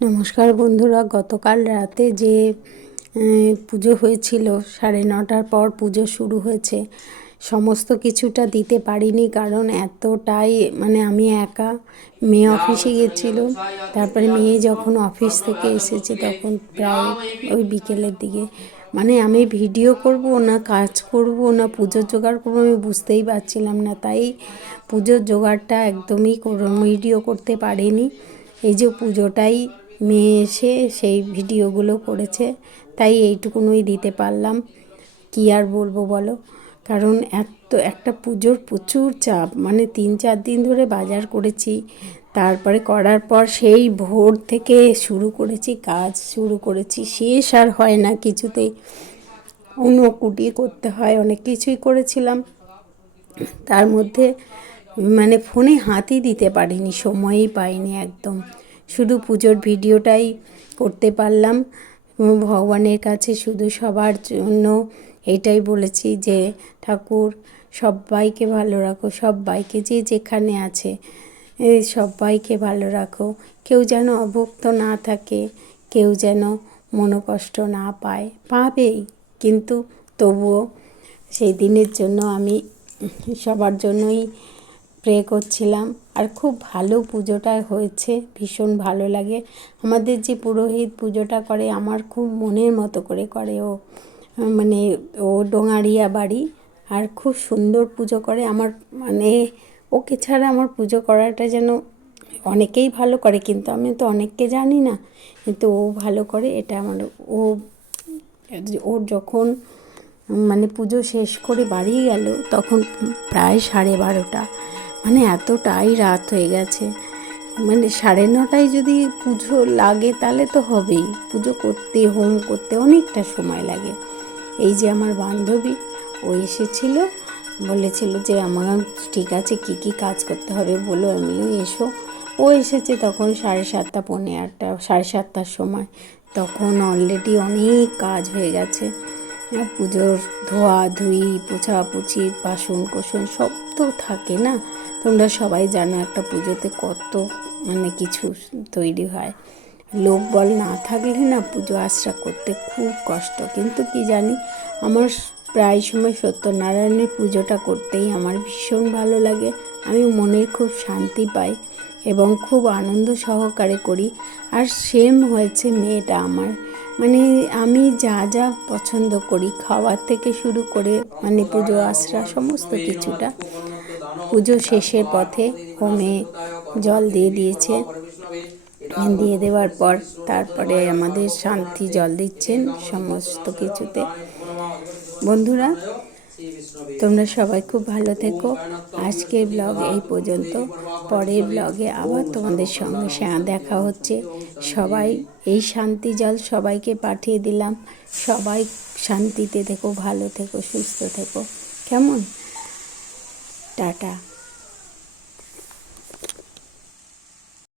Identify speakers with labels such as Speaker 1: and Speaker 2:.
Speaker 1: নমস্কার বন্ধুরা, গতকাল রাতে যে পুজো হয়েছিল, সাড়ে নটার পর পুজো শুরু হয়েছে। সমস্ত কিছুটা দিতে পারিনি কারণ এতটাই মানে আমি একা, মেয়ে অফিসে গেছিল, তারপরে মেয়ে যখন অফিস থেকে এসেছে তখন প্রায় ওই বিকেলের দিকে। মানে আমি ভিডিও করব না, কাজ করব না পুজোর জোগাড় করব আমি বুঝতেই পারছিলাম না, তাই পুজোর জোগাড়টা একদমই ভিডিও করতে পারিনি। এই যে পুজোটাই মেয়ে এসে সেই ভিডিওগুলো করেছে, তাই এইটুকুনই দিতে পারলাম। কি আর বলব বলো? কারণ এত, একটা পুজোর প্রচুর চাপ মানে তিন চার দিন ধরে বাজার করেছি, তারপরে করার পর সেই ভোর থেকে শুরু করেছি, কাজ শুরু করেছি, শেষ আর হয় না কিছুতেই। অন্য কুটিয়ে করতে হয়, অনেক কিছুই করেছিলাম। তার মধ্যে মানে ফোনে হাতই দিতে পারিনি, সময়ই পাইনি একদম। শুধু পুজোর ভিডিওটাই করতে পারলাম। ভগবানের কাছে শুধু সবার জন্য এটাই বলেছি যে, ঠাকুর, সবাইকে ভালো রাখো, সবাইকে যে যেখানে আছে সবাইকে ভালো রাখো। কেউ যেন অভুক্ত না থাকে, কেউ যেন মনোকষ্ট না পায়, পাবেই। কিন্তু তবুও সেই দিনের জন্য আমি সবার জন্যই প্রে করছিলাম। আর খুব ভালো পুজোটা হয়েছে, ভীষণ ভালো লাগে। আমাদের যে পুরোহিত পুজোটা করে, আমার খুব মনের মতো করে করে ও। মানে ও ডোঙারিয়া বাড়ি। আর খুব সুন্দর পুজো করে। আমার মানে ওকে ছাড়া আমার পুজো করাটা যেন অনেকেই ভালো করে, কিন্তু আমি তো অনেককে জানি না। কিন্তু ও ভালো করে, এটা আমার ও, ওর যখন মানে পুজো শেষ করে বাড়ি গেল, তখন প্রায় সাড়ে বারোটা। মানে এতটাই রাত হয়ে গেছে। মানে সাড়ে নটায় যদি পুজো লাগে তাহলে তো হবেই। পুজো করতে, হোম করতে অনেকটা সময় লাগে। এই যে আমার বান্ধবী, ও এসেছিল, বলেছিল যে, আমার ঠিক আছে, কি কি কাজ করতে হবে বলো, আমিও এসো। ও এসেছে তখন সাড়ে সাতটা, পৌনে আটটা, সাড়ে সাতটার সময়। তখন অলরেডি অনেক কাজ হয়ে গেছে। পুজোর ধোয়া ধুই পোছা পুছি বাসন কোসন সব তো থাকে না। তোমরা সবাই জানো একটা পুজোতে কত মানে কিছু তৈরি হয়। লোক বল না থাকলে না পুজো আশ্রা করতে খুব কষ্ট। কিন্তু কি জানি, আমার প্রায় সময় সত্যনারায়ণের পুজোটা করতেই আমার ভীষণ ভালো লাগে। আমি মনে খুব শান্তি পাই এবং খুব আনন্দ সহকারে করি। আর সেম হয়েছে মেয়েটা আমার। মানে আমি যা যা পছন্দ করি, খাওয়ার থেকে শুরু করে মানে পুজো আশ্রা সমস্ত কিছুটা। পুজো শেষের পথে হোমে জল দিয়ে দিয়েছে। দিয়ে দেওয়ার পর তারপরে আমাদের শান্তি জল দিচ্ছেন সমস্ত কিছুতে। বন্ধুরা, তোমরা সবাই খুব ভালো থেকো। আজকের ব্লগ এই পর্যন্ত। পরের ব্লগে আবার তোমাদের সঙ্গে দেখা হচ্ছে। সবাই এই শান্তি জল সবাইকে পাঠিয়ে দিলাম। সবাই শান্তিতে থেকো, ভালো থেকো, সুস্থ থেকো। কেমন? টাটা।